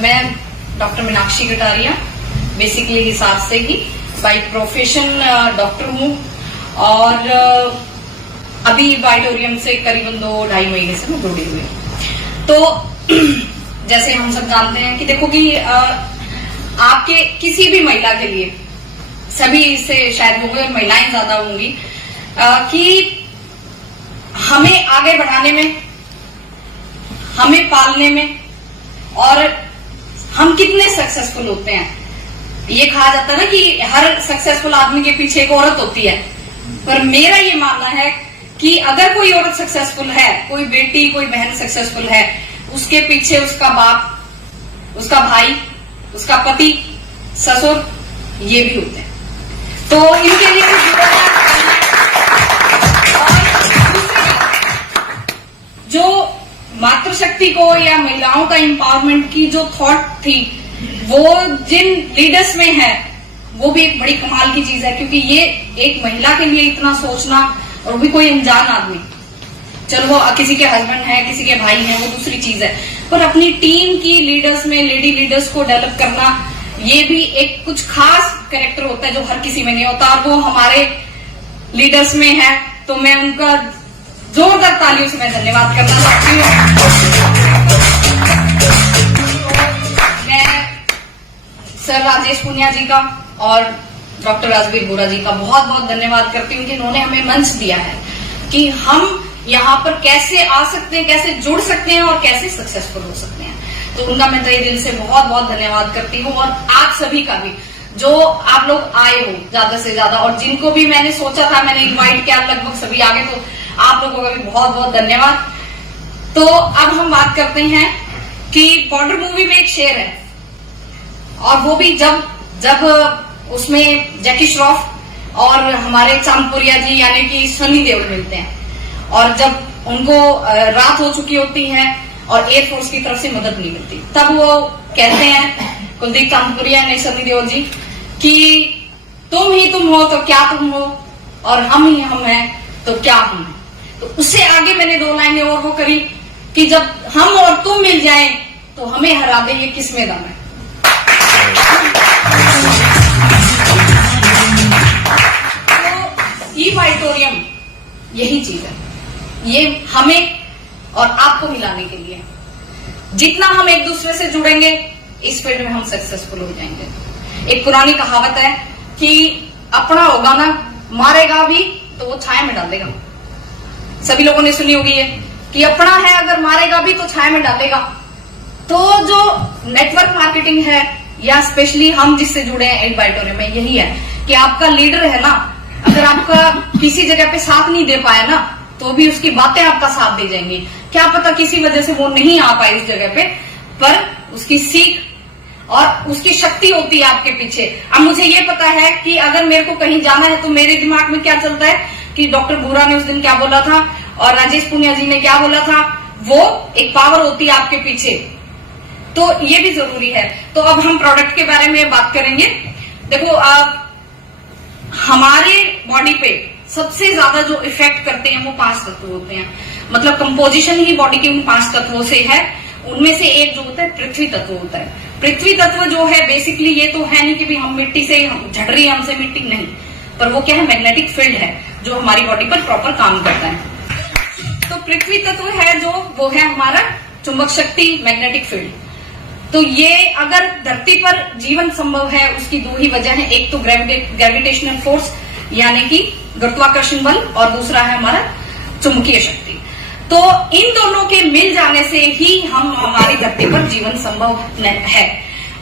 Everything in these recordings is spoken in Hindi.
मैं डॉक्टर मीनाक्षी कटारिया, बेसिकली हिसाब से ही बाई प्रोफेशन डॉक्टर हूँ और अभी वाइटोरियम से करीबन 2-2.5 महीने से मैं जुड़ी हुई हूँ। तो जैसे हम सब जानते हैं कि देखो कि आपके किसी भी महिला के लिए, सभी से शायद होंगे और महिलाएं ज्यादा होंगी, कि हमें आगे बढ़ाने में, हमें पालने में और हम कितने सक्सेसफुल होते हैं। ये कहा जाता है ना कि हर सक्सेसफुल आदमी के पीछे एक औरत होती है, पर मेरा ये मानना है कि अगर कोई औरत सक्सेसफुल है, कोई बेटी, कोई बहन सक्सेसफुल है, उसके पीछे उसका बाप, उसका भाई, उसका पति, ससुर, ये भी होते हैं। तो इनके लिए जो मातृशक्ति को या महिलाओं का एम्पावरमेंट की जो थॉट थी, वो जिन लीडर्स में है, वो भी एक बड़ी कमाल की चीज है। क्योंकि ये एक महिला के लिए इतना सोचना, और भी कोई अनजान आदमी, चलो वो किसी के हस्बैंड है, किसी के भाई है, वो दूसरी चीज है, पर अपनी टीम की लीडर्स में लेडी लीडर्स को डेवलप करना, ये भी एक कुछ खास कैरेक्टर होता है जो हर किसी में नहीं होता, और वो हमारे लीडर्स में है। तो मैं उनका जोरदार तालियों से मैं धन्यवाद करना चाहती हूँ। मैं सर राजेश पुनिया जी का और डॉक्टर राजवीर बोरा जी का बहुत बहुत धन्यवाद करती हूँ कि इन्होंने हमें मंच दिया है कि हम यहाँ पर कैसे आ सकते हैं, कैसे जुड़ सकते हैं और कैसे सक्सेसफुल हो सकते हैं। तो उनका मैं तहे दिल से बहुत बहुत धन्यवाद करती हूँ। और आप सभी का भी, जो आप लोग आए हो ज्यादा से ज्यादा, और जिनको भी मैंने सोचा था, मैंने इनवाइट किया, लगभग सभी आगे, तो आप लोगों का भी बहुत बहुत धन्यवाद। तो अब हम बात करते हैं कि बॉर्डर मूवी में एक शेर है, और वो भी जब उसमें जैकी श्रॉफ और हमारे चांदपुरिया जी यानी कि सनी देओल मिलते हैं, और जब उनको रात हो चुकी होती है और एयरफोर्स की तरफ से मदद नहीं मिलती, तब वो कहते हैं कुलदीप चांदपुरिया ने सनी देओल जी कि तुम ही तुम हो तो क्या तुम हो, और हम ही हम हैं तो क्या हम हैं। तो उससे आगे मैंने 2 लाइनें और वो करी कि जब हम और तुम मिल जाएं तो हमें हरा दे ये किसमें दम है। तो ई वाइटोरियम यही चीज है, ये हमें और आपको मिलाने के लिए। जितना हम एक दूसरे से जुड़ेंगे, इस फील्ड में हम सक्सेसफुल हो जाएंगे। एक पुरानी कहावत है कि अपना होगा ना, मारेगा भी तो वो छाया में डाल देगा। सभी लोगों ने सुनी होगी ये कि अपना है अगर मारेगा भी तो छाया में डालेगा। तो जो नेटवर्क मार्केटिंग है, या स्पेशली हम जिससे जुड़े हैं एड वाइटोरियम में, यही है कि आपका लीडर है ना, अगर आपका किसी जगह पे साथ नहीं दे पाया ना, तो भी उसकी बातें आपका साथ दे जाएंगी। क्या पता किसी वजह से वो नहीं आ पाई उस जगह पे, पर उसकी सीख और उसकी शक्ति होती है आपके पीछे। अब मुझे ये पता है कि अगर मेरे को कहीं जाना है तो मेरे दिमाग में क्या चलता है कि डॉक्टर बोरा ने उस दिन क्या बोला था और राजेश पुनिया जी ने क्या बोला था, वो एक पावर होती है आपके पीछे। तो ये भी जरूरी है। तो अब हम प्रोडक्ट के बारे में बात करेंगे। देखो, हमारे बॉडी पे सबसे ज्यादा जो इफेक्ट करते हैं वो 5 तत्व होते हैं। मतलब कंपोजिशन ही बॉडी के उन 5 तत्वों से है। उनमें से एक जो होता है पृथ्वी तत्व होता है। पृथ्वी तत्व जो है बेसिकली ये तो है नहीं कि भी हम मिट्टी से झड़ रही है हमसे मिट्टी, नहीं, पर वो क्या है, मैग्नेटिक फील्ड है जो हमारी बॉडी पर प्रॉपर काम करता है। तो पृथ्वी तत्व है जो, वो है हमारा चुंबक शक्ति, मैग्नेटिक फील्ड। तो ये अगर धरती पर जीवन संभव है, उसकी 2 ही वजह है। एक तो ग्रेविटेशनल फोर्स यानी कि गुरुत्वाकर्षण बल, और दूसरा है हमारा चुंबकीय शक्ति। तो इन दोनों के मिल जाने से ही हम हमारी धरती पर जीवन संभव है।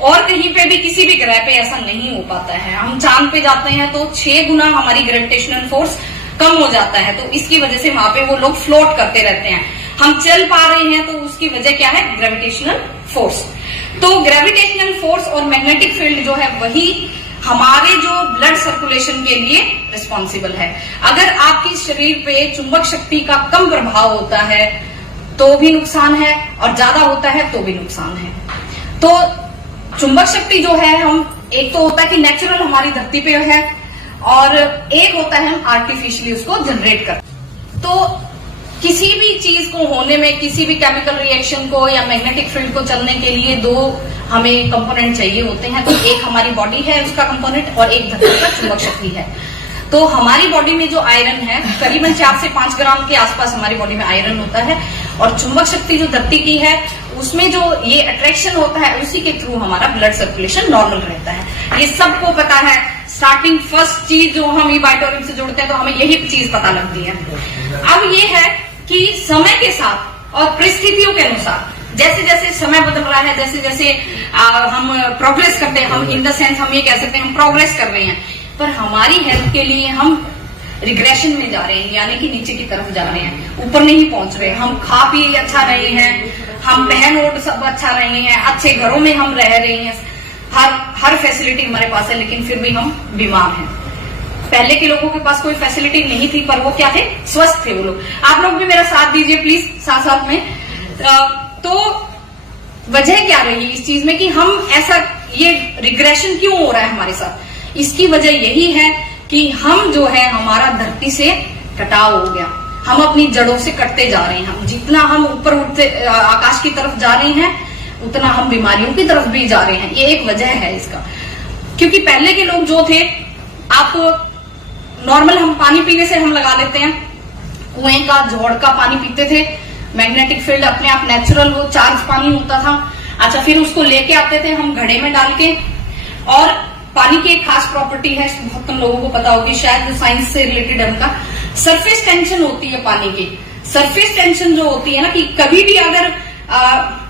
और कहीं पे भी किसी भी ग्रह पे ऐसा नहीं हो पाता है। हम चांद पे जाते हैं तो 6 गुना हमारी ग्रेविटेशनल फोर्स कम हो जाता है, तो इसकी वजह से वहां पे वो लोग फ्लोट करते रहते हैं। हम चल पा रहे हैं तो उसकी वजह क्या है, ग्रेविटेशनल फोर्स। तो ग्रेविटेशनल फोर्स और मैग्नेटिक फील्ड जो है वही हमारे जो ब्लड सर्कुलेशन के लिए रिस्पॉन्सिबल है। अगर आपकी शरीर पे चुंबक शक्ति का कम प्रभाव होता है तो भी नुकसान है, और ज्यादा होता है तो भी नुकसान है। तो चुंबक शक्ति जो है, हम एक तो होता है कि नेचुरल हमारी धरती पे है, और एक होता है हम आर्टिफिशियली उसको जनरेट करते। तो किसी भी चीज को होने में, किसी भी केमिकल रिएक्शन को या मैग्नेटिक फील्ड को चलने के लिए दो हमें कंपोनेंट चाहिए होते हैं। तो एक हमारी बॉडी है उसका कंपोनेंट और एक धरती का चुंबक शक्ति है। तो हमारी बॉडी में जो आयरन है करीबन 4 से 5 ग्राम के आसपास हमारी बॉडी में आयरन होता है, और चुंबक शक्ति जो धरती की है उसमें जो ये अट्रैक्शन होता है उसी के थ्रू हमारा ब्लड सर्कुलेशन नॉर्मल रहता है। ये सबको पता है। स्टार्टिंग फर्स्ट चीज जो हम ई बायोटोरियम से जुड़ते हैं तो हमें यही चीज पता लगती है। अब ये है कि समय के साथ और परिस्थितियों के अनुसार जैसे जैसे समय बदल रहा है, जैसे जैसे हम प्रोग्रेस करते हैं, हम इन द सेंस हम ये कह सकते हैं हम प्रोग्रेस कर रहे हैं, पर हमारी हेल्थ के लिए हम रिग्रेशन में जा रहे हैं, यानी कि नीचे की तरफ जा रहे हैं, ऊपर नहीं पहुंच रहे। हम खा पी अच्छा रहे हैं, हम पहन ओढ़ सब अच्छा रहे हैं, अच्छे घरों में हम रह रहे हैं, हर फैसिलिटी हमारे पास है, लेकिन फिर भी हम बीमार हैं। पहले के लोगों के पास कोई फैसिलिटी नहीं थी, पर वो क्या थे, स्वस्थ थे वो लोग। आप लोग भी मेरा साथ दीजिए प्लीज साथ साथ में। तो वजह क्या रही इस चीज में कि हम ऐसा ये रिग्रेशन क्यों हो रहा है हमारे साथ? इसकी वजह यही है कि हम जो है हमारा धरती से कटाव हो गया, हम अपनी जड़ों से कटते जा रहे हैं। हम जितना हम ऊपर उठते आकाश की तरफ जा रहे हैं उतना हम बीमारियों की तरफ भी जा रहे हैं। ये एक वजह है इसका। क्योंकि पहले के लोग जो थे, आप नॉर्मल हम पानी पीने से हम लगा लेते हैं, कुएं का जोड़ का पानी पीते थे, मैग्नेटिक फील्ड अपने आप नेचुरल वो चार्ज पानी होता था। अच्छा, फिर उसको लेके आते थे हम घड़े में डाल के, और पानी की एक खास प्रॉपर्टी है, बहुत कम लोगों को पता होगी, शायद जो साइंस से रिलेटेड है उनका, सरफेस टेंशन होती है पानी की। सरफेस टेंशन जो होती है ना, कि कभी भी अगर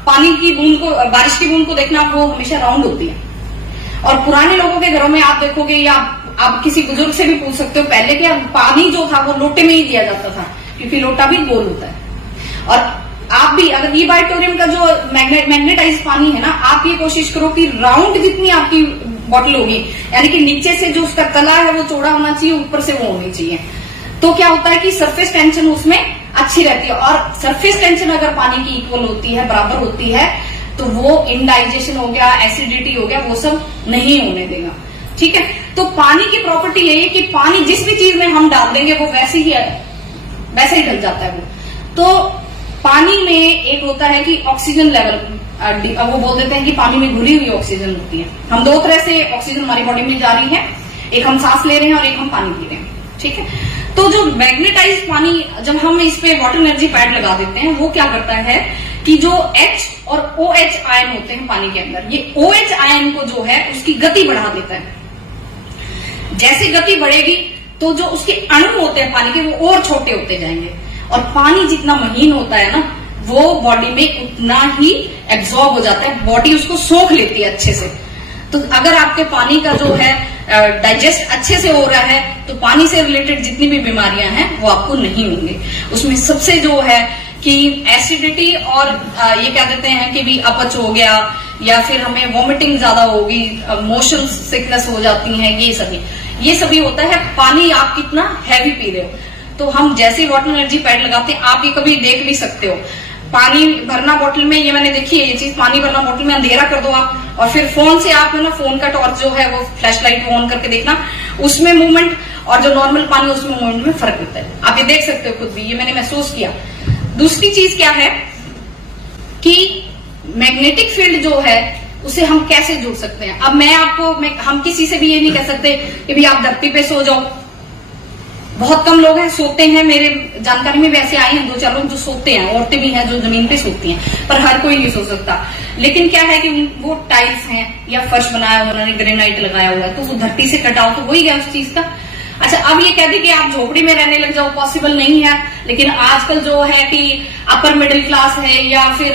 पानी की बूंद को, बारिश की बूंद को देखना, वो हमेशा राउंड होती है। और पुराने लोगों के घरों में आप देखोगे, या आप किसी बुजुर्ग से भी पूछ सकते हो, पहले क्या पानी जो था वो लोटे में ही दिया जाता था, क्योंकि लोटा भी गोल होता है। और आप भी अगर ई बायोटोरियम का जो मैग्नेटाइज पानी है ना, आप ये कोशिश करो कि राउंड जितनी आपकी बॉटल होगी, यानी कि नीचे से जो उसका तला है वो चौड़ा होना चाहिए, ऊपर से वो होनी चाहिए। तो क्या होता है कि सरफेस टेंशन उसमें अच्छी रहती है। और सरफेस टेंशन अगर पानी की इक्वल होती है, बराबर होती है, तो वो इंडाइजेशन हो गया, एसिडिटी हो गया, वो सब नहीं होने देगा। ठीक है, तो पानी की प्रॉपर्टी यही है कि पानी जिस भी चीज में हम डाल देंगे वो वैसे ही ढल जाता है वो। तो पानी में एक होता है कि ऑक्सीजन लेवल, वो बोल देते हैं कि पानी में घुली हुई ऑक्सीजन होती है। हम दो तरह से ऑक्सीजन हमारी बॉडी में जा रही है, एक हम सांस ले रहे हैं और एक हम पानी पी रहे हैं। ठीक है, तो जो मैग्नेटाइज पानी, जब हम इस पे वाटर एनर्जी पैड लगा देते हैं, वो क्या करता है कि जो H और OH आयन होते हैं पानी के अंदर, ये OH आयन को जो है उसकी गति बढ़ा देता है। जैसे गति बढ़ेगी तो जो उसके अणु होते हैं पानी के वो और छोटे होते जाएंगे, और पानी जितना महीन होता है ना, वो बॉडी में उतना ही एब्जॉर्ब हो जाता है, बॉडी उसको सोख लेती है अच्छे से। तो अगर आपके पानी का जो है डाइजेस्ट अच्छे से हो रहा है, तो पानी से रिलेटेड जितनी भी बीमारियां हैं वो आपको नहीं होंगे। उसमें सबसे जो है कि एसिडिटी और ये क्या कहते हैं कि भी अपच हो गया, या फिर हमें वॉमिटिंग ज्यादा होगी, मोशन सिकनेस हो जाती है, ये सभी होता है पानी आप कितना हैवी पी रहे हो। तो हम जैसे वाटर एनर्जी पैड लगाते हैं, आप ये कभी देख भी सकते हो, पानी भरना बोतल में, ये मैंने देखी है ये चीज, पानी भरना बोतल में, अंधेरा कर दो आप, और फिर फोन से आप ना फोन का टॉर्च जो है वो फ्लैश लाइट ऑन करके देखना, उसमें मूवमेंट और जो नॉर्मल पानी उसमें मूवमेंट में फर्क होता है। आप ये देख सकते हो खुद भी, ये मैंने महसूस किया। दूसरी चीज क्या है कि मैग्नेटिक फील्ड जो है उसे हम कैसे जोड़ सकते हैं। अब हम किसी से भी ये नहीं कह सकते कि भी आप धरती पे सो जाओ। बहुत कम लोग हैं सोते हैं, मेरे जानकारी में वैसे आए हैं 2-4 लोग जो सोते हैं, औरतें भी हैं जो जमीन पे सोती हैं, पर हर कोई नहीं सो सकता। लेकिन क्या है कि वो टाइल्स हैं या फर्श बनाया हुआ, उन्होंने ग्रेनाइट लगाया हुआ है, तो वो धरती से कटाव तो हो ही गया उस चीज का। अच्छा, अब ये कह दी कि आप झोपड़ी में रहने लग जाओ, पॉसिबल नहीं है। लेकिन आजकल जो है कि अपर मिडिल क्लास है या फिर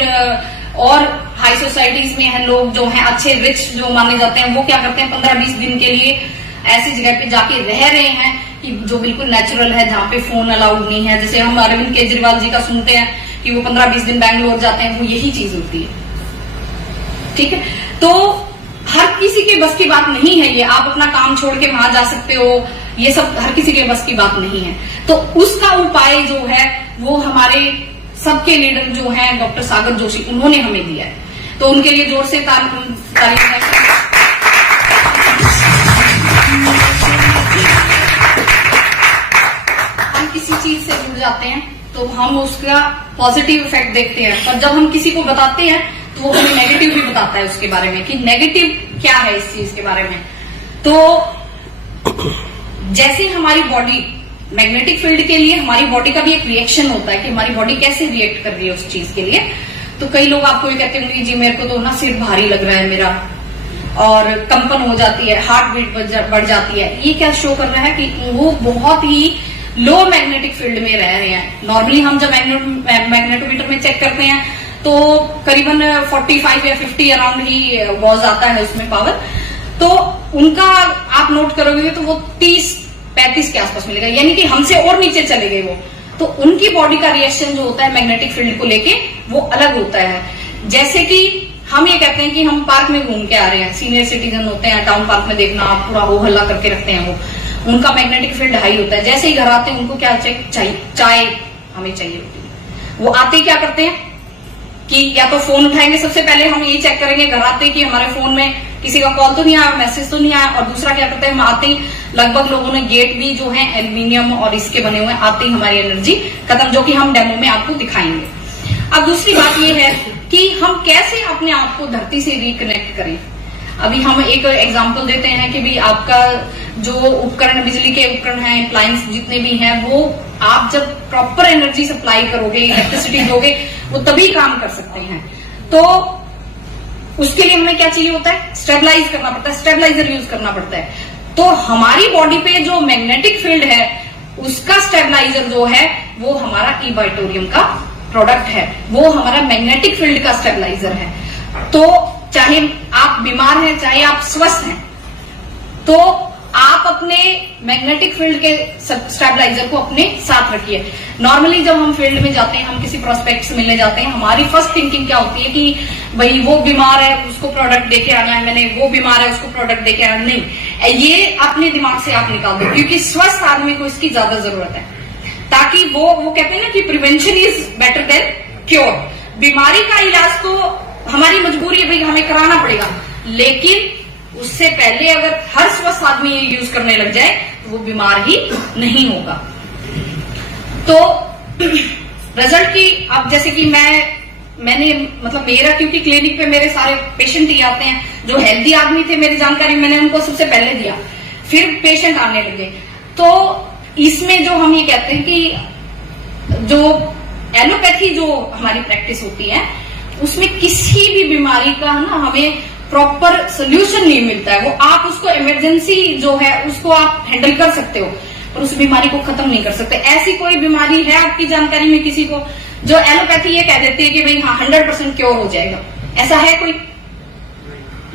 और हाई सोसाइटीज में है लोग जो हैं अच्छे रिच जो माने जाते हैं, वो क्या करते हैं 15-20 दिन के लिए ऐसी जगह पे जाके रह रहे हैं कि जो बिल्कुल नेचुरल है, जहाँ पे फोन अलाउड नहीं है। जैसे हम अरविंद केजरीवाल जी का सुनते हैं कि वो 15-20 दिन बैंगलोर जाते हैं, वो यही चीज होती है। ठीक है, तो हर किसी के बस की बात नहीं है ये, आप अपना काम छोड़ के वहां जा सकते हो, ये सब हर किसी के बस की बात नहीं है। तो उसका उपाय जो है वो हमारे सबके लीडर जो हैं डॉक्टर सागर जोशी, उन्होंने हमें दिया है, तो उनके लिए जोर से तारीफ है। हम किसी चीज से जुड़ जाते हैं तो तो हम उसका पॉजिटिव इफेक्ट देखते हैं, पर जब हम किसी को बताते हैं तो वो हमें नेगेटिव भी बताता है उसके बारे में कि नेगेटिव क्या है इस चीज के बारे में। तो जैसे हमारी बॉडी मैग्नेटिक फील्ड के लिए, हमारी बॉडी का भी एक रिएक्शन होता है कि हमारी बॉडी कैसे रिएक्ट कर रही है उस चीज के लिए। तो कई लोग आपको ये कहते होंगे जी मेरे को तो ना सिर भारी लग रहा है मेरा, और कंपन हो जाती है, हार्ट बीट बढ़ जाती है। ये क्या शो कर रहा है कि वो बहुत ही लो मैग्नेटिक फील्ड में रह रहे हैं। नॉर्मली हम जब मैग्नेटोमीटर में चेक करते हैं तो करीबन 45 या 50 अराउंड ही वॉज आता है उसमें पावर। तो उनका आप नोट करोगे तो वो 30-35 के आसपास मिलेगा, यानी कि हमसे और नीचे चले गए वो। तो उनकी बॉडी का रिएक्शन जो होता है मैग्नेटिक फील्ड को लेके वो अलग होता है। जैसे कि हम ये कहते हैं कि हम पार्क में घूम के आ रहे हैं, सीनियर सिटीजन होते हैं, टाउन पार्क में देखना आप पूरा हो हल्ला करके रखते हैं, वो उनका मैग्नेटिक फील्ड हाई होता है। जैसे ही घर आते हैं उनको क्या चाहिए, चाय हमें चाहिए होती है। वो आते ही क्या करते हैं कि या तो फोन उठाएंगे, सबसे पहले हम ये चेक करेंगे घर आते कि हमारे फोन में किसी का कॉल तो नहीं आया, मैसेज तो नहीं आया। और दूसरा क्या करते हैं, हम आते ही लगभग लोगों ने गेट भी जो है एल्यूमिनियम और इसके बने हुए, आते ही हमारी एनर्जी खत्म, जो कि हम डेमो में आपको दिखाएंगे। अब दूसरी बात ये है कि हम कैसे अपने आप को धरती से रिकनेक्ट करें। अभी हम एक एग्जांपल देते हैं कि भी आपका जो उपकरण, बिजली के उपकरण हैं, अप्लायंस जितने भी हैं, वो आप जब प्रॉपर एनर्जी सप्लाई करोगे, इलेक्ट्रिसिटी दोगे, वो तभी काम कर सकते हैं। तो उसके लिए हमें क्या चाहिए होता है, स्टेबलाइज करना पड़ता है, स्टेबलाइजर यूज करना पड़ता है। तो हमारी बॉडी पे जो मैग्नेटिक फील्ड है उसका स्टेबलाइजर जो है वो हमारा ई-बाइटोरियम का प्रोडक्ट है, वो हमारा मैग्नेटिक फील्ड का स्टेबलाइजर है। तो चाहे आप बीमार हैं चाहे आप स्वस्थ हैं, तो आप अपने मैग्नेटिक फील्ड के स्टेबलाइजर को अपने साथ रखिए। नॉर्मली जब हम फील्ड में जाते हैं, हम किसी प्रोस्पेक्ट से मिलने जाते हैं, हमारी फर्स्ट थिंकिंग क्या होती है कि भाई वो बीमार है उसको प्रोडक्ट देके आना है, मैंने वो बीमार है उसको प्रोडक्ट देके आना। नहीं, ये अपने दिमाग से आप निकाल दो, क्योंकि स्वस्थ आदमी को इसकी ज्यादा जरूरत है, ताकि वो कहते हैं ना कि prevention is better than cure. बीमारी का इलाज तो हमारी मजबूरी है भाई, हमें कराना पड़ेगा, लेकिन उससे पहले अगर हर स्वस्थ आदमी ये यूज करने लग जाए तो वो बीमार ही नहीं होगा। तो रिजल्ट की, अब जैसे कि मैंने मतलब मेरा, क्योंकि क्लिनिक पे मेरे सारे पेशेंट ही आते हैं, जो हेल्दी आदमी थे मेरी जानकारी मैंने उनको सबसे पहले दिया, फिर पेशेंट आने लगे। तो इसमें जो हम ये कहते हैं कि जो एलोपैथी जो हमारी प्रैक्टिस होती है उसमें किसी भी बीमारी का ना हमें प्रॉपर सोल्यूशन नहीं मिलता है। वो आप उसको इमरजेंसी जो है उसको आप हैंडल कर सकते हो, पर उस बीमारी को खत्म नहीं कर सकते। ऐसी कोई बीमारी है आपकी जानकारी में किसी को जो एलोपैथी ये कह देती है कि भाई हाँ 100% क्योर हो जाएगा? ऐसा है कोई?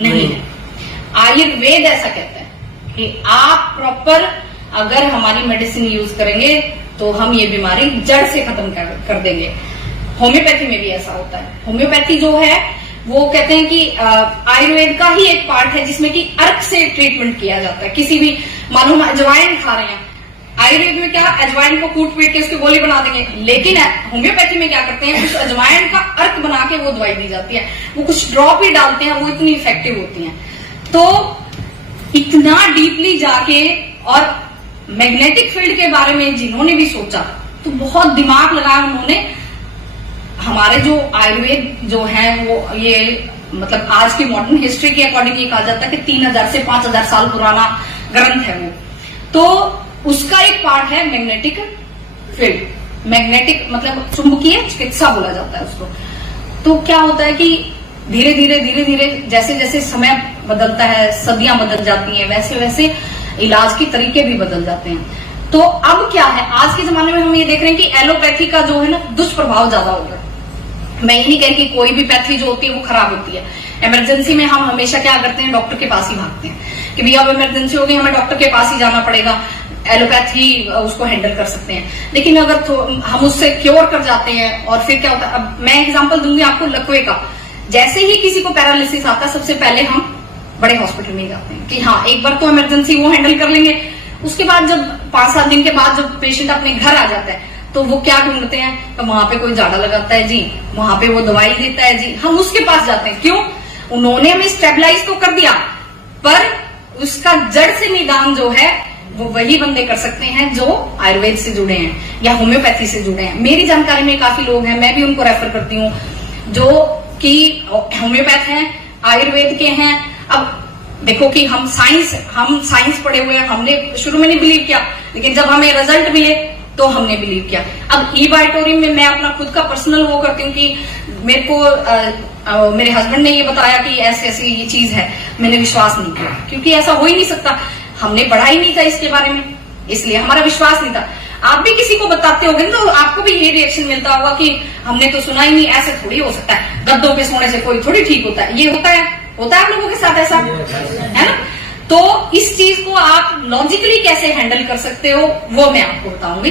नहीं है। आयुर्वेद ऐसा कहता है कि आप प्रॉपर अगर हमारी मेडिसिन यूज करेंगे तो हम ये बीमारी जड़ से खत्म कर देंगे। होम्योपैथी में भी ऐसा होता है। होम्योपैथी जो है वो कहते हैं कि आयुर्वेद का ही एक पार्ट है जिसमें कि अर्क से ट्रीटमेंट किया जाता है। किसी भी, मालूम अजवाइन खा रहे हैं, आयुर्वेद में क्या अजवाइन को कूट पीट के उसकी गोली बना देंगे, लेकिन होम्योपैथी में क्या करते हैं, उस अजवाइन का अर्क बना के वो दवाई दी जाती है। वो कुछ ड्रॉप ही डालते हैं, वो इतनी इफेक्टिव होती है। तो इतना डीपली जाके और मैग्नेटिक फील्ड के बारे में जिन्होंने भी सोचा तो बहुत दिमाग लगाया उन्होंने। हमारे जो आयुर्वेद जो है वो ये मतलब आज की मॉडर्न हिस्ट्री के अकॉर्डिंग ये कहा जाता है कि 3000 से 5000 साल पुराना ग्रंथ है वो। तो उसका एक पार्ट है मैग्नेटिक फील्ड। मैग्नेटिक मतलब चुंबकीय चिकित्सा बोला जाता है उसको। तो क्या होता है कि धीरे धीरे जैसे जैसे समय बदलता है, सदियां बदल जाती हैं, वैसे वैसे इलाज के तरीके भी बदल जाते हैं। तो अब क्या है, आज के जमाने में हम ये देख रहे हैं कि एलोपैथी का जो है ना दुष्प्रभाव ज्यादा हो गया। मैं ये नहीं कह रही कि कोई भी पैथी जो होती है वो खराब होती है। इमरजेंसी में हम हमेशा क्या करते हैं, डॉक्टर के पास ही भागते हैं कि भैया अब इमरजेंसी होगी, हमें डॉक्टर के पास ही जाना पड़ेगा, एलोपैथी उसको हैंडल कर सकते हैं। लेकिन अगर हम उससे क्योर कर जाते हैं और फिर क्या होता है, अब मैं एग्जाम्पल दूंगी आपको लकवे का। जैसे ही किसी को पैरालिसिस आता है सबसे पहले हम बड़े हॉस्पिटल में जाते हैं कि हाँ एक बार तो इमरजेंसी वो हैंडल कर लेंगे। उसके बाद जब 5-7 दिन के बाद जब पेशेंट अपने घर आ जाता है तो वो क्या ढूंढते हैं, तो वहां पे कोई झाड़ा लगाता है जी, वहां पे वो दवाई देता है जी, हम उसके पास जाते हैं। क्यों? उन्होंने हमें स्टेबलाइज तो कर दिया, पर उसका जड़ से निदान जो है वो वही बंदे कर सकते हैं जो आयुर्वेद से जुड़े हैं या होम्योपैथी से जुड़े हैं। मेरी जानकारी में काफी लोग हैं, मैं भी उनको रेफर करती हूँ, जो कि होम्योपैथ हैं, आयुर्वेद के हैं। अब देखो कि हम साइंस पढ़े हुए हैं, हमने शुरू में नहीं बिलीव किया, लेकिन जब हमें रिजल्ट मिले तो हमने बिलीव किया। अब ई-बायोटोरियम में मैं अपना खुद का पर्सनल वो करती हूँ कि मेरे को मेरे हस्बैंड ने ये बताया कि ऐसे ऐसी ये चीज है, मैंने विश्वास नहीं किया, क्योंकि ऐसा हो ही नहीं सकता, हमने पढ़ा ही नहीं था इसके बारे में, इसलिए हमारा विश्वास नहीं था। आप भी किसी को बताते होंगे तो आपको भी ये रिएक्शन मिलता होगा कि हमने तो सुना ही नहीं, ऐसे थोड़ी हो सकता है, गद्दों पे सोने से कोई थोड़ी ठीक होता है। ये होता है आप लोगों के साथ ऐसा, है ना? तो इस चीज को आप लॉजिकली कैसे हैंडल कर सकते हो वो मैं आपको बताऊंगी।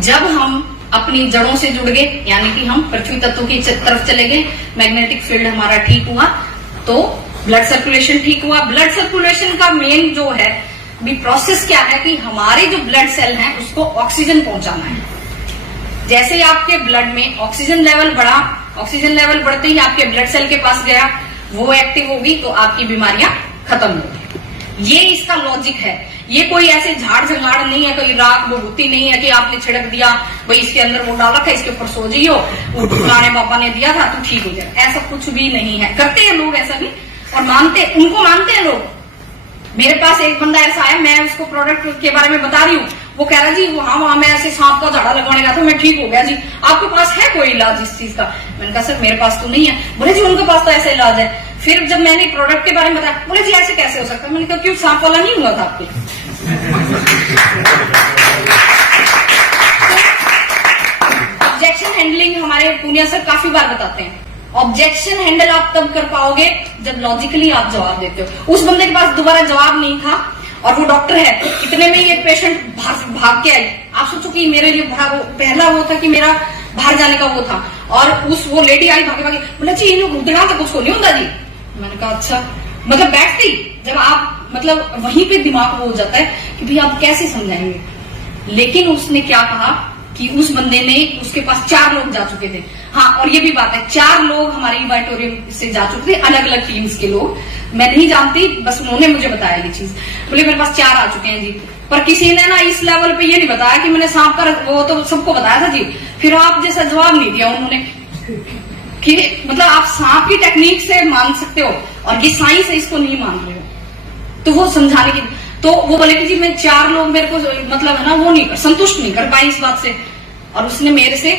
जब हम अपनी जड़ों से जुड़ गए, यानी कि हम पृथ्वी तत्व की तरफ चले गए, मैग्नेटिक फील्ड हमारा ठीक हुआ, तो ब्लड सर्कुलेशन ठीक हुआ। ब्लड सर्कुलेशन का मेन जो है भी प्रोसेस क्या है कि हमारे जो ब्लड सेल हैं उसको ऑक्सीजन पहुंचाना है। जैसे ही आपके ब्लड में ऑक्सीजन लेवल बढ़ा, ऑक्सीजन लेवल बढ़ते ही आपके ब्लड सेल के पास गया, वो एक्टिव होगी तो आपकी बीमारियां खत्म होगी। ये इसका लॉजिक है। ये कोई ऐसे झाड़ झंगाड़ नहीं है, कोई राख विभूति नहीं है कि आपने छिड़क दिया, भाई इसके अंदर वो डाल रखा है, इसके ऊपर सो जाइयो, पुराने पापा ने दिया था तो ठीक हो जाए, ऐसा कुछ भी नहीं है। करते हैं लोग ऐसा भी, और उनको मानते हैं लोग। मेरे पास एक बंदा ऐसा है, मैं उसको प्रोडक्ट के बारे में बता रही हूँ, वो कह रहा जी वहां मैं ऐसे सांप का झाड़ा लगवाने गया था, मैं ठीक हो गया जी, आपके पास है कोई इलाज इस चीज का? मैंने कहा सर मेरे पास तो नहीं है। बोले जी उनके पास तो ऐसा इलाज है। फिर जब मैंने प्रोडक्ट के बारे में बताया, बोले जी ऐसे कैसे हो सकता है? मैंने कहा क्यों, सांप वाला नहीं हुआ था आपके? ऑब्जेक्शन हैंडलिंग हमारे पूनिया सर काफी बार बताते हैं। ऑब्जेक्शन हैंडल आप तब कर पाओगे जब लॉजिकली आप जवाब देते हो। उस बंदे के पास दोबारा जवाब नहीं था और वो डॉक्टर है, इतने में ये पेशेंट भाग के आई। आप सोचो कि मेरे लिए पहला वो था कि मेरा बाहर जाने का वो था, और वो लेडी आई भागे भागे, बोला जी ये रुदड़ा तो कुछ नहीं होता जी। मैंने कहा अच्छा, मतलब बैठती जब आप मतलब वहीं पे दिमाग वो हो जाता है कि भाई आप कैसे समझाएंगे। लेकिन उसने क्या कहा कि उस बंदे ने, उसके पास 4 लोग जा चुके थे। हाँ, और ये भी बात है, 4 लोग हमारे ई-बायोटोरियम से जा चुके थे, अलग अलग टीम्स के लोग। मैं नहीं जानती, बस उन्होंने मुझे बताया ये चीज। बोले मेरे पास 4 आ चुके हैं जी, पर किसी ने ना इस लेवल पे ये नहीं बताया कि मैंने सांप का, वो तो सबको बताया था जी, फिर आप जैसा जवाब नहीं दिया उन्होंने कि मतलब आप सांप की टेक्निक से मान सकते हो और ये साइंस है इसको नहीं मान रहे हो। तो वो समझाने की, तो वो बोले कि जी मैं 4 लोग मेरे को मतलब है ना वो नहीं संतुष्ट नहीं कर पाई इस बात से, और उसने मेरे से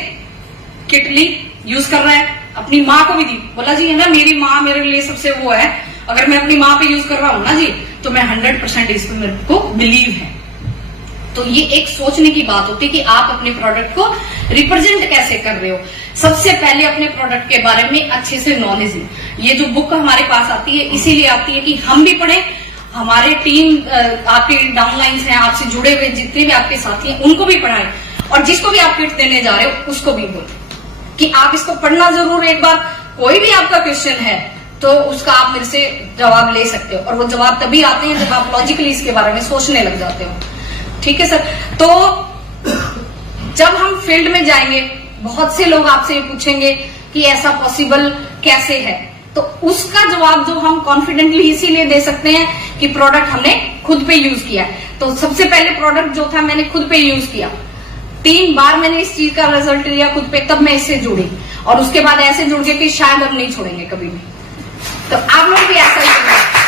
किट ली, यूज कर रहा है, अपनी माँ को भी दी। बोला जी है ना मेरी माँ मेरे लिए सबसे वो है, अगर मैं अपनी माँ पे यूज कर रहा हूं ना जी तो मैं 100% इसको मेरे को बिलीव है। तो ये एक सोचने की बात होती है कि आप अपने प्रोडक्ट को रिप्रेजेंट कैसे कर रहे हो। सबसे पहले अपने प्रोडक्ट के बारे में अच्छे से नॉलेज है। ये जो बुक हमारे पास आती है इसीलिए आती है कि हम भी पढ़ें, हमारे टीम आपके डाउनलाइंस हैं, आपसे जुड़े हुए जितने भी आपके साथी हैं उनको भी पढ़ाएं, और जिसको भी आप किट देने जा रहे हो उसको भी बोलो कि आप इसको पढ़ना जरूर एक बार। कोई भी आपका क्वेश्चन है तो उसका आप मेरे से जवाब ले सकते हो, और वो जवाब तभी आते हैं जब आप लॉजिकली इसके बारे में सोचने लग जाते हो। ठीक है सर। तो जब हम फील्ड में जाएंगे बहुत से लोग आपसे ये पूछेंगे कि ऐसा पॉसिबल कैसे है, तो उसका जवाब जो हम कॉन्फिडेंटली इसीलिए दे सकते हैं कि प्रोडक्ट हमने खुद पे यूज किया है। तो सबसे पहले प्रोडक्ट जो था मैंने खुद पे यूज किया, 3 बार मैंने इस चीज का रिजल्ट लिया खुद पे, तब मैं इससे जुड़ी, और उसके बाद ऐसे जुड़ गए कि शायद हम नहीं छोड़ेंगे कभी भी। तो आप लोग भी ऐसा ही करें।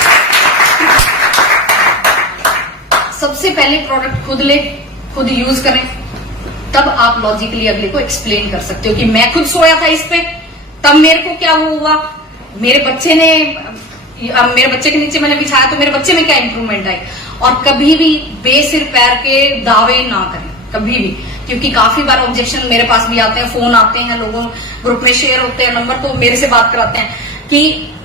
सबसे पहले प्रोडक्ट खुद ले, खुद यूज करें, तब आप लॉजिकली अगले को एक्सप्लेन कर सकते हो कि मैं खुद सोया था इस पे, तब मेरे को क्या हुआ, मेरे बच्चे के नीचे मैंने बिछाया तो मेरे बच्चे में क्या इंप्रूवमेंट आई। और कभी भी बेसिर पैर के दावे ना करें कभी भी, क्योंकि काफी बार ऑब्जेक्शन मेरे पास भी आते हैं, फोन आते हैं, लोगों ग्रुप में शेयर होते हैं नंबर, तो मेरे से बात कराते हैं कि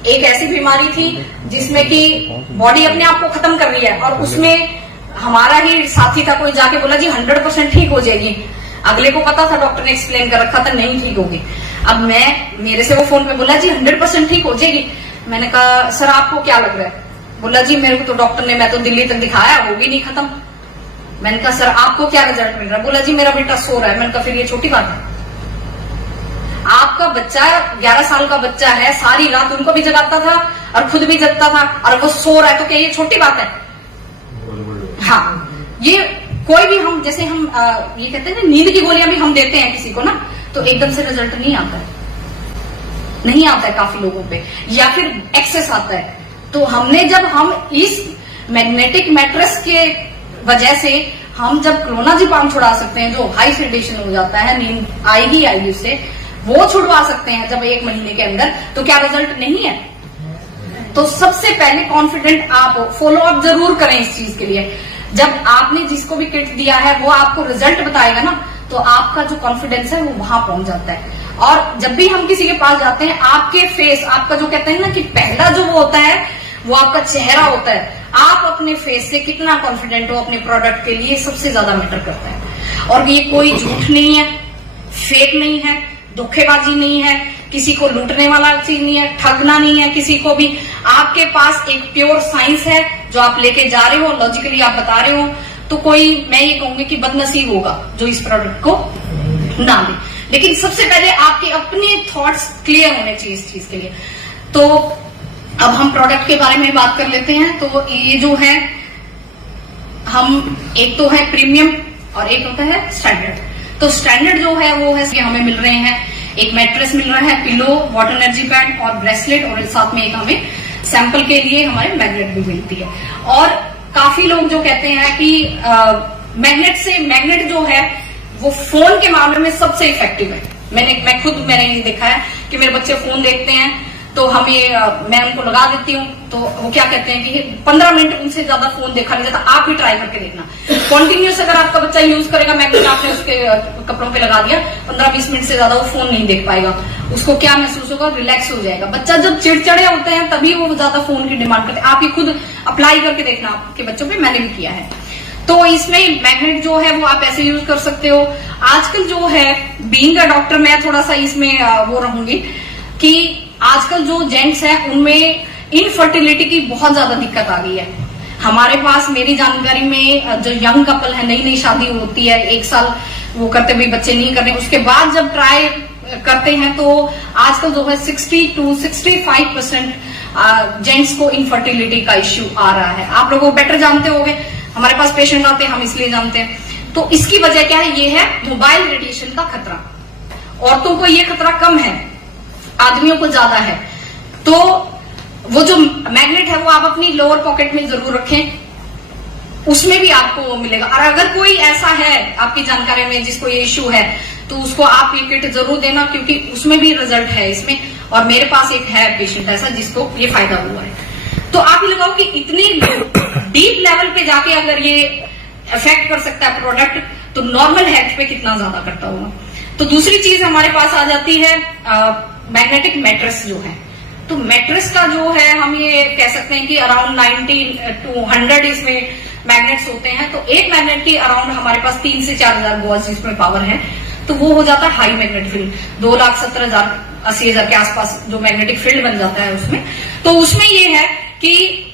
एक ऐसी बीमारी थी जिसमें कि बॉडी अपने आप को खत्म कर रही है, और उसमें हमारा ही साथी था, कोई जाके बोला जी 100% ठीक हो जाएगी। अगले को पता था, डॉक्टर ने एक्सप्लेन कर रखा था नहीं ठीक होगी। अब मेरे से वो फोन पे बोला जी 100% ठीक हो जाएगी। मैंने कहा सर आपको क्या लग रहा है? बोला जी मेरे को तो डॉक्टर ने, मैं तो दिल्ली तक दिखाया, वो भी नहीं खत्म। मैंने कहा सर आपको क्या रिजल्ट मिल रहा है? बोला जी मेरा बेटा सो रहा है। मैंने कहा फिर ये छोटी बात है? आपका बच्चा 11 साल का बच्चा है, सारी रात उनको भी जगाता था और खुद भी जगता था, और वो सो रहा है, तो क्या ये छोटी बात है? हाँ, ये कोई भी हम जैसे हम ये कहते हैं ना, नींद की गोलियां भी हम देते हैं किसी को ना, तो एकदम से रिजल्ट नहीं आता है, नहीं आता है काफी लोगों पे, या फिर एक्सेस आता है। तो हमने जब हम इस मैग्नेटिक मैट्रेस के वजह से हम जब क्लोनाज़ेपाम छुड़ा सकते हैं, जो हाई सेडेशन हो जाता है, नींद आएगी उससे, वो छुड़वा सकते हैं जब 1 महीने के अंदर, तो क्या रिजल्ट नहीं है? तो सबसे पहले कॉन्फिडेंट आप फॉलो अप जरूर करें इस चीज के लिए। जब आपने जिसको भी किट दिया है वो आपको रिजल्ट बताएगा ना, तो आपका जो कॉन्फिडेंस है वो वहां पहुंच जाता है। और जब भी हम किसी के पास जाते हैं, आपके फेस, आपका जो कहते हैं ना कि पहला जो वो होता है वो आपका चेहरा होता है, आप अपने फेस से कितना कॉन्फिडेंट हो अपने प्रोडक्ट के लिए, सबसे ज्यादा मैटर करता है। और ये कोई झूठ नहीं है, फेक नहीं है, धोखेबाजी नहीं है, किसी को लूटने वाला चीज नहीं है, ठगना नहीं है किसी को भी। आपके पास एक प्योर साइंस है जो आप लेके जा रहे हो, लॉजिकली आप बता रहे हो, तो कोई, मैं ये कहूंगी कि बदनसीब होगा जो इस प्रोडक्ट को ना दे। लेकिन सबसे पहले आपके अपने थॉट्स क्लियर होने चाहिए इस चीज के लिए। तो अब हम प्रोडक्ट के बारे में बात कर लेते हैं। तो ये जो है, हम एक तो है प्रीमियम और एक होता है स्टैंडर्ड। तो स्टैंडर्ड जो है वो है कि हमें मिल रहे हैं, एक मैट्रेस मिल रहा है, पिलो, वाटर एनर्जी पैड और ब्रेसलेट, और साथ में एक हमें सैंपल के लिए हमारे मैग्नेट भी मिलती है। और काफी लोग जो कहते हैं कि मैग्नेट जो है वो फोन के मामले में सबसे इफेक्टिव है। मैंने ये देखा है कि मेरे बच्चे फोन देखते हैं, तो मैं उनको लगा देती हूँ, तो वो क्या कहते हैं कि 15 मिनट उनसे ज्यादा फोन देखा नहीं जाता। आप भी ट्राई करके देखना, कॉन्टिन्यूस अगर आपका बच्चा यूज करेगा मैग्नेट, आपने उसके कपड़ों पे लगा दिया, 15-20 मिनट से ज्यादा वो फोन नहीं देख पाएगा। उसको क्या महसूस होगा? रिलैक्स हो जाएगा। बच्चा जब चिड़चिड़े होते हैं तभी वो ज्यादा फोन की डिमांड करते हैं। आप ये खुद अप्लाई करके देखना आपके बच्चों पे, मैंने भी किया है। तो इसमें मैग्नेट जो है वो आप ऐसे यूज कर सकते हो। आजकल जो है, बीइंग अ डॉक्टर, मैं थोड़ा सा इसमें वो रहूंगी कि आजकल जो जेंट्स हैं उनमें इनफर्टिलिटी की बहुत ज्यादा दिक्कत आ गई है। हमारे पास, मेरी जानकारी में, जो यंग कपल है, नई शादी होती है, 1 साल वो करते भी बच्चे नहीं कर रहे, उसके बाद जब ट्राई करते हैं तो आजकल जो है 60 to 65% जेंट्स को इनफर्टिलिटी का इश्यू आ रहा है। आप लोगों को बेटर जानते होंगे, हमारे पास पेशेंट आते हैं, हम इसलिए जानते हैं। तो इसकी वजह क्या है? ये है मोबाइल रेडिएशन का खतरा। औरतों को ये खतरा कम है, आदमियों को ज्यादा है। तो वो जो मैग्नेट है वो आप अपनी लोअर पॉकेट में जरूर रखें, उसमें भी आपको मिलेगा। और अगर कोई ऐसा है आपकी जानकारी में जिसको ये इश्यू है, तो उसको आप ये किट जरूर देना, क्योंकि उसमें भी रिजल्ट है इसमें। और मेरे पास एक है पेशेंट ऐसा जिसको ये फायदा हुआ है। तो आप ही लगाओ कि इतनी डीप लेवल पे जाके अगर ये इफेक्ट कर सकता है प्रोडक्ट, तो नॉर्मल हेल्थ पे कितना ज्यादा करता होगा। तो दूसरी चीज हमारे पास आ जाती है मैग्नेटिक मैट्रेस जो है। तो मैट्रेस का जो है, हम ये कह सकते हैं कि अराउंड 90 to 100 इसमें मैग्नेट्स होते हैं। तो एक मैग्नेट की अराउंड हमारे पास 3 से 4,000 वॉट्स इसमें पावर है। तो वो हो जाता है हाई मैग्नेटिक फील्ड, 2,70,000-80,000 के आसपास जो मैग्नेटिक फील्ड बन जाता है उसमें। तो उसमें ये है कि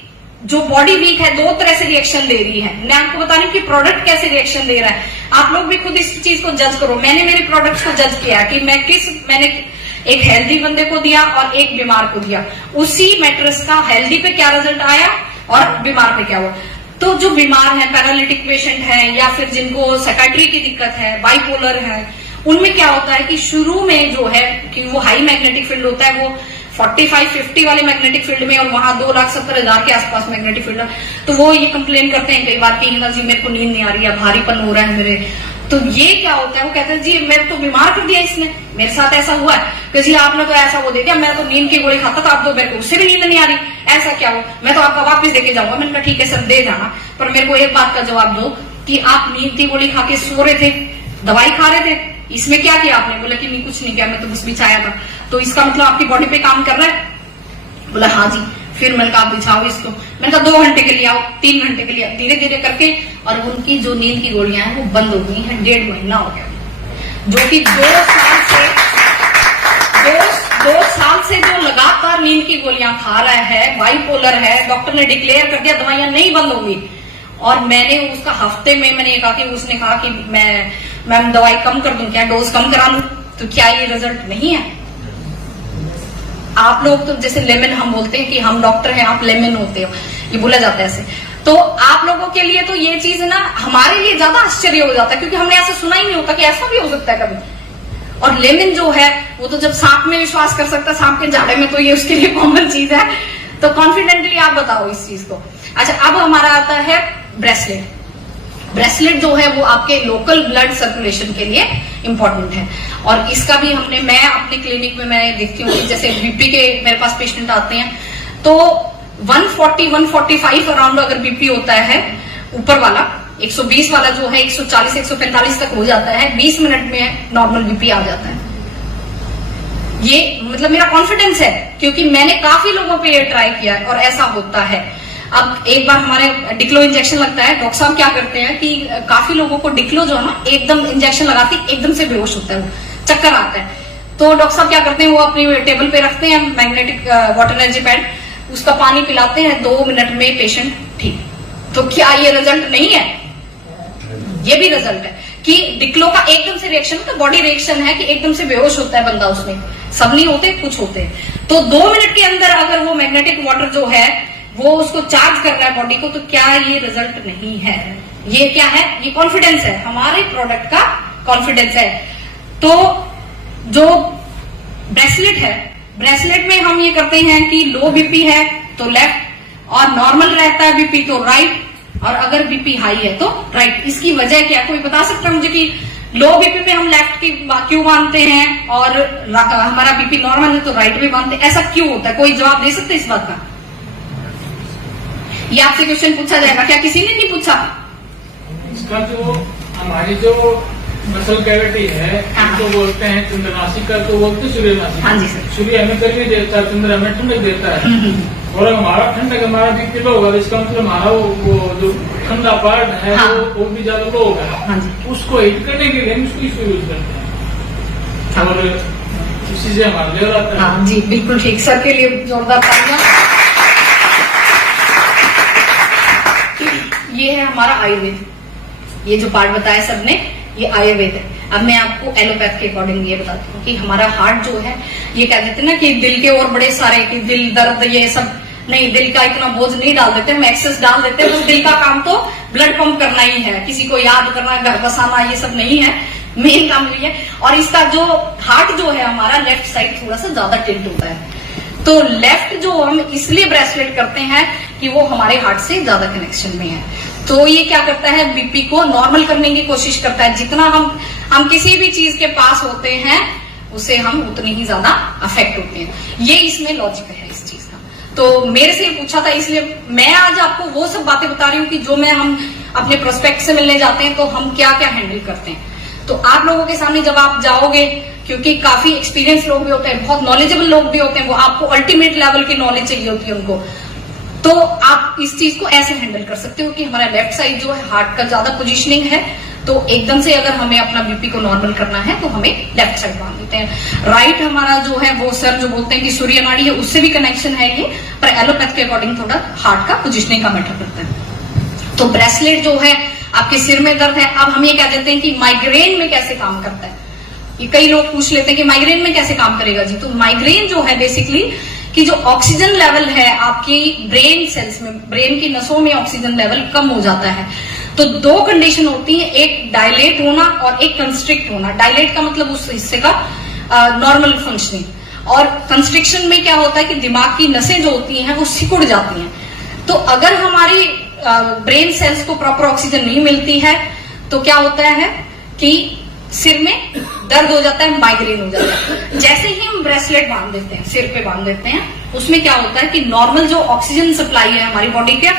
जो बॉडी वीक है, 2 तरह से रिएक्शन दे रही है। मैं आपको बता रही हूँ कि प्रोडक्ट कैसे रिएक्शन दे रहा है। आप लोग भी खुद इस चीज को जज करो। मैंने मेरे प्रोडक्ट्स को जज किया कि मैंने एक हेल्दी बंदे को दिया और एक बीमार को दिया। उसी मैट्रेस का हेल्दी पे क्या रिजल्ट आया और बीमार पे क्या हुआ। तो जो बीमार है, पैरालिटिक पेशेंट है, या फिर जिनको साइकाइट्री की दिक्कत है, बाइपोलर है, उनमें क्या होता है कि शुरू में जो है कि वो हाई मैग्नेटिक फील्ड होता है, वो 45-50 वाले मैग्नेटिक फील्ड में, और वहां 2,70,000 के आसपास मैग्नेटिक फील्ड है। तो वो ये कंप्लेन करते हैं कई बार कि हिना जी मेरे को नींद नहीं आ रही है, भारीपन हो रहा है मेरे। तो ये क्या होता है? वो कहते हैं जी मेरे तो बीमार कर दिया इसने, मेरे साथ ऐसा हुआ है कि जी आपने तो ऐसा वो दे दिया, मैं तो नींद की गोली खाता था, आप तो मेरे को उससे भी नींद नहीं आ रही, ऐसा क्या हो? मैं तो आपका वापस देके जाऊंगा। मैंने कहा ठीक है सर, दे जाना, पर मेरे को एक बात का जवाब दो कि आप नींद की गोली खा के सो रहे थे, दवाई खा रहे थे, इसमें क्या किया आपने? बोला कि नहीं कुछ नहीं किया, मैं तो बस बिछाया था। तो इसका मतलब आपकी बॉडी पे काम कर रहा है? बोला हाँ जी। फिर मैंने कहा आप बिछाओ इसको। मैंने कहा 2 घंटे के लिए आओ, 3 घंटे के लिए, धीरे धीरे करके, और उनकी जो नींद की गोलियां हैं वो बंद हो गई हैं। 1.5 महीना हो गया, जो कि 2 साल से जो लगातार नींद की गोलियां खा रहा है, बाइपोलर है, डॉक्टर ने डिक्लेयर कर दिया दवाइयां नहीं बंद होंगी। और मैंने उसका हफ्ते में मैंने ये कहा कि उसने कहा कि मैम दवाई कम कर दूं क्या, डोज कम करा लूं? तो क्या ये रिजल्ट नहीं है? आप लोग तो जैसे लेमन हम बोलते हैं कि हम डॉक्टर हैं, आप लेमन होते हो, ये बोला जाता है ऐसे। तो आप लोगों के लिए तो ये चीज ना हमारे लिए ज्यादा आश्चर्य हो जाता है, क्योंकि हमने ऐसा सुना ही नहीं होता कि ऐसा भी हो सकता है कभी। और लेमन जो है वो तो जब सांप में विश्वास कर सकता है, सांप के झाड़े में, तो ये उसके लिए कॉमन चीज है। तो कॉन्फिडेंटली आप बताओ इस चीज को। अच्छा, अब हमारा आता है ब्रेसलेट। ब्रेसलेट जो है वो आपके लोकल ब्लड सर्कुलेशन के लिए इंपॉर्टेंट है, और इसका भी मैं अपने क्लिनिक में मैं देखती हूँ कि जैसे बीपी के मेरे पास पेशेंट आते हैं तो 140-145 अराउंड अगर बीपी होता है ऊपर वाला, 120 वाला जो है 140-145 तक हो जाता है, 20 मिनट में नॉर्मल बीपी आ जाता है। ये मतलब मेरा कॉन्फिडेंस है, क्योंकि मैंने काफी लोगों पे ये ट्राई किया है और ऐसा होता है। अब एक बार हमारे डिक्लो इंजेक्शन लगता है, डॉक्टर साहब क्या करते हैं कि काफी लोगों को डिक्लो जो है ना एकदम इंजेक्शन लगाती एकदम से बेहोश होता है, वो चक्कर आता है। तो डॉक्टर साहब क्या करते हैं, वो अपनी टेबल पे रखते हैं मैग्नेटिक वाटर एनर्जी पैड, उसका पानी पिलाते हैं, 2 मिनट में पेशेंट ठीक। तो क्या ये रिजल्ट नहीं है? ये भी रिजल्ट है कि डिक्लो का एकदम से रिएक्शन, तो बॉडी रिएक्शन है कि एकदम से बेहोश होता है बंदा, उसमें सब नहीं होते, कुछ होते हैं। तो 2 मिनट के अंदर अगर वो मैग्नेटिक वाटर जो है वो उसको चार्ज कर रहा है बॉडी को, तो क्या ये रिजल्ट नहीं है? ये क्या है? ये कॉन्फिडेंस है, हमारे प्रोडक्ट का कॉन्फिडेंस है। तो जो ब्रेसलेट है, ब्रेसलेट में हम ये करते हैं कि लो बीपी है तो लेफ्ट, और नॉर्मल रहता है बीपी तो राइट, और अगर बीपी हाई है तो राइट। इसकी वजह क्या, कोई बता सकता है मुझे कि लो बीपी में हम लेफ्ट की क्यों मानते हैं और हमारा बीपी नॉर्मल है तो राइट में मानते हैं? ऐसा क्यों होता है? कोई जवाब दे सकते हैं इस बात का? ये आपसे क्वेश्चन पूछा जाएगा, क्या किसी ने नहीं पूछा? इसका जो हमारी जो मसल कैविटी है, तो बोलते हैं चंद्रनाशी का, तो बोलते सूर्यनाशी। हाँ जी सर। सूर्य हमें गर्मी देता है, चंद्र हमें ठंडक देता है, और हमारा ठंडक हमारा बीपी लो होगा, इसका मतलब हमारा वो जो ठंडा पार्ट है हाँ। वो भी ज्यादा लो होगा। हाँ जी। उसको हिट करने के लिए हम उसको यूज करते हैं, हाँ। और इसी से हमारा लेवल आता है। हाँ जी, बिल्कुल ठीक। सर के लिए जोरदार तालियां। ये है हमारा आयुर्वेद, ये जो पार्ट बताया सबने ये आयुर्वेद है। अब मैं आपको एलोपैथ के अकॉर्डिंग ये बताती हूँ कि हमारा हार्ट जो है, ये कह देते हैं ना कि दिल के और बड़े सारे कि दिल दर्द ये सब नहीं, दिल का इतना बोझ नहीं डाल देते, हम एक्सेस डाल देते हैं। बस दिल का काम तो ब्लड पंप करना ही है, किसी को याद करना, घर बसाना, ये सब नहीं है, मेन काम यही है। और इसका जो हार्ट जो है हमारा लेफ्ट साइड थोड़ा सा ज्यादा टिल्ट होता है, तो लेफ्ट जो हम इसलिए ब्रेसलेट करते हैं कि वो हमारे हार्ट से ज्यादा कनेक्शन में है। तो ये क्या करता है, बीपी को नॉर्मल करने की कोशिश करता है। जितना हम किसी भी चीज के पास होते हैं उसे हम उतनी ही ज्यादा अफेक्ट होते हैं। ये इसमें लॉजिक है इस चीज का। तो मेरे से पूछा था, इसलिए मैं आज आपको वो सब बातें बता रही हूँ कि जो हम अपने प्रोस्पेक्ट से मिलने जाते हैं तो हम क्या क्या हैंडल करते हैं। तो आप लोगों के सामने जब आप जाओगे, क्योंकि काफी एक्सपीरियंस लोग भी होते हैं, बहुत नॉलेजेबल लोग भी होते हैं, वो आपको अल्टीमेट लेवल की नॉलेज चाहिए होती है उनको, तो आप इस चीज को ऐसे हैंडल कर सकते हो कि हमारा लेफ्ट साइड जो है हार्ट का ज्यादा पोजीशनिंग है, तो एकदम से अगर हमें अपना बीपी को नॉर्मल करना है तो हमें लेफ्ट साइड बांध देते हैं। राइट हमारा जो है वो सर जो बोलते हैं कि सूर्य नाड़ी है, उससे भी कनेक्शन है ये, पर एलोपैथ के अकॉर्डिंग थोड़ा हार्ट का पोजीशनिंग का मैटर करता है। तो ब्रेसलेट जो है आपके सिर में दर्द है, अब हम ये कह देते हैं कि माइग्रेन में कैसे काम करता है। ये कई लोग पूछ लेते हैं कि माइग्रेन में कैसे काम करेगा जी। तो माइग्रेन जो है बेसिकली कि जो ऑक्सीजन लेवल है आपकी ब्रेन सेल्स में, ब्रेन की नसों में ऑक्सीजन लेवल कम हो जाता है। तो 2 कंडीशन होती है, एक डायलेट होना और एक कंस्ट्रिक्ट होना। डायलेट का मतलब उस हिस्से का नॉर्मल फंक्शनिंग, और कंस्ट्रिक्शन में क्या होता है कि दिमाग की नसें जो होती हैं वो सिकुड़ जाती हैं। तो अगर हमारी ब्रेन सेल्स को प्रॉपर ऑक्सीजन नहीं मिलती है तो क्या होता है कि सिर में दर्द हो जाता है, माइग्रेन हो जाता है। जैसे ही हम ब्रेसलेट बांध देते हैं, सिर पे बांध देते हैं, उसमें क्या होता है कि नॉर्मल जो ऑक्सीजन सप्लाई है हमारी बॉडी के,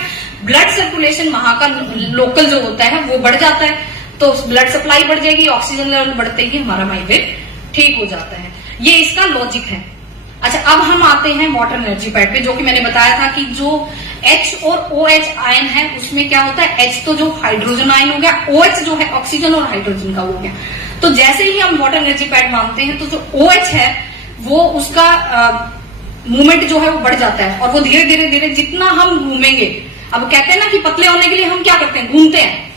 ब्लड सर्कुलेशन वहां का लोकल जो होता है वो बढ़ जाता है। तो ब्लड सप्लाई बढ़ जाएगी, ऑक्सीजन लेवल बढ़ते ही हमारा माइग्रेन ठीक हो जाता है। ये इसका लॉजिक है। अच्छा, अब हम आते हैं वाटर एनर्जी पैड पे, जो कि मैंने बताया था कि जो H और OH आयन है उसमें क्या होता है, H तो जो हाइड्रोजन आयन हो गया, OH जो है ऑक्सीजन और हाइड्रोजन का हो गया। तो जैसे ही हम वाटर एनर्जी पैड मानते हैं तो जो OH है वो उसका मूवमेंट जो है वो बढ़ जाता है, और वो धीरे धीरे धीरे जितना हम घूमेंगे, अब कहते हैं ना कि पतले होने के लिए हम क्या करते हैं, घूमते हैं,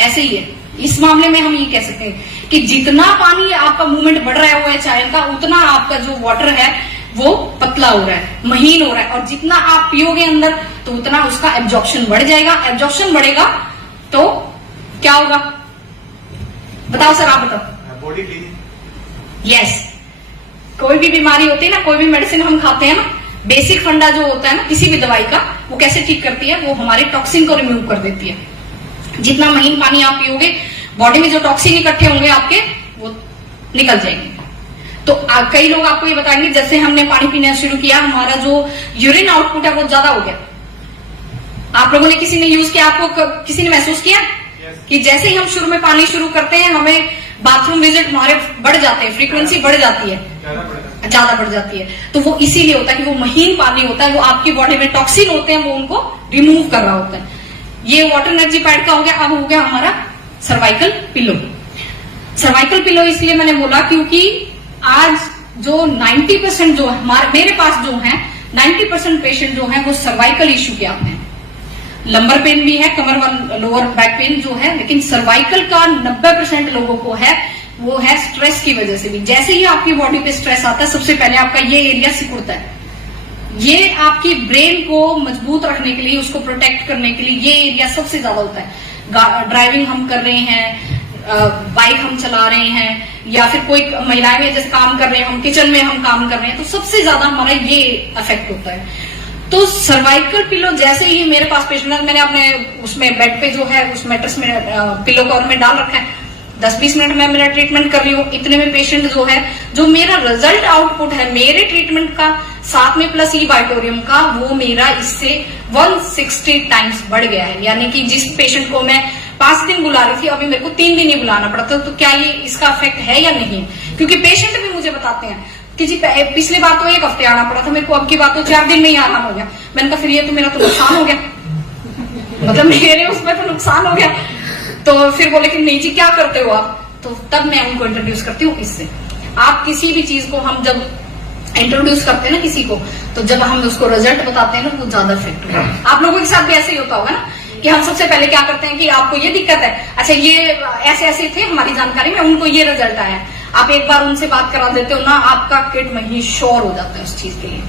ऐसे ही है इस मामले में हम ये कह सकते हैं कि जितना पानी आपका मूवमेंट बढ़ रहा है OH आयन का, उतना आपका जो वाटर है वो पतला हो रहा है, महीन हो रहा है, और जितना आप पियोगे अंदर तो उतना उसका एब्जॉर्प्शन बढ़ जाएगा। एब्जॉर्प्शन बढ़ेगा तो क्या होगा, बताओ सर, आप बताओ। Body cleaning. यस, कोई भी बीमारी होती है ना, कोई भी मेडिसिन हम खाते हैं ना, बेसिक फंडा जो होता है ना किसी भी दवाई का, वो कैसे ठीक करती है, वो हमारे टॉक्सिन को रिमूव कर देती है। जितना महीन पानी आप पियोगे, बॉडी में जो टॉक्सिन इकट्ठे होंगे आपके, वो निकल जाएंगे। तो कई लोग आपको ये बताएंगे, जैसे हमने पानी पीना शुरू किया, हमारा जो यूरिन आउटपुट है वो ज्यादा हो गया। आप लोगों ने, किसी ने यूज किया, आपको किसी ने महसूस किया कि जैसे ही हम शुरू में पानी शुरू करते हैं, हमें बाथरूम विजिट हमारे बढ़ जाते हैं, फ्रीक्वेंसी बढ़ जाती है, ज्यादा बढ़ जाती है। तो वो इसीलिए होता है कि वो महीन पानी होता है, वो आपकी बॉडी में टॉक्सिन होते हैं, वो उनको रिमूव कर रहा होता है। ये वाटर एनर्जी पैड का हो गया। अब हो गया हमारा सर्वाइकल पिलो। सर्वाइकल पिलो इसलिए मैंने बोला क्योंकि आज जो 90% जो हमारे मेरे पास जो है 90% पेशेंट जो है वो सर्वाइकल इश्यू के आते हैं। लंबर पेन भी है, कमर वाला लोअर बैक पेन जो है, लेकिन सर्वाइकल का 90% लोगों को है, वो है स्ट्रेस की वजह से भी। जैसे ही आपकी बॉडी पे स्ट्रेस आता है, सबसे पहले आपका ये एरिया सिकुड़ता है। ये आपकी ब्रेन को मजबूत रखने के लिए, उसको प्रोटेक्ट करने के लिए ये एरिया सबसे ज्यादा होता है। ड्राइविंग हम कर रहे हैं, बाइक हम चला रहे हैं, या फिर कोई महिलाएं में जैसे काम कर रहे हैं, हम किचन में हम काम कर रहे हैं, तो सबसे ज्यादा हमारा ये इफेक्ट होता है। तो सर्वाइकल पिलो जैसे ही मेरे पास पेशेंट है, मैंने अपने उसमें बेड पे जो है उस मैट्रेस में पिलो कवर में डाल रखा है, 10-20 मिनट में मेरा ट्रीटमेंट कर रही हूँ। इतने में पेशेंट जो है, जो मेरा रिजल्ट आउटपुट है मेरे ट्रीटमेंट का, साथ में प्लस ई बाइटोरियम का, वो मेरा इससे 160 टाइम्स बढ़ गया है। यानी कि जिस पेशेंट को मैं 5 दिन बुला रही थी, अभी मेरे को 3 दिन ही बुलाना पड़ता। तो क्या ये इसका इफेक्ट है या नहीं? क्योंकि पेशेंट भी मुझे बताते हैं कि जी पिछली बार तो 1 हफ्ते आना पड़ा था मेरे को, अब की बात तो 4 दिन में ही आना हो गया। मैंने कहा फिर ये तो मेरा तो नुकसान हो गया, मतलब मेरे उसमें तो नुकसान हो गया। तो फिर बोले कि नहीं जी क्या करते हो आप? तो तब मैं उनको इंट्रोड्यूस करती हूँ इससे। आप किसी भी चीज को हम जब इंट्रोड्यूस करते हैं ना किसी को, तो जब हम उसको रिजल्ट बताते हैं ना, वो ज्यादा इफेक्ट होगा। आप लोगों के साथ भी ऐसे ही होता होगा ना कि हम सबसे पहले क्या करते हैं कि आपको ये दिक्कत है, अच्छा ये ऐसे ऐसे थे हमारी जानकारी में, उनको ये रिजल्ट आया, आप एक बार उनसे बात करा देते हो ना, आपका किड में ही श्योर हो जाता है उस चीज के लिए।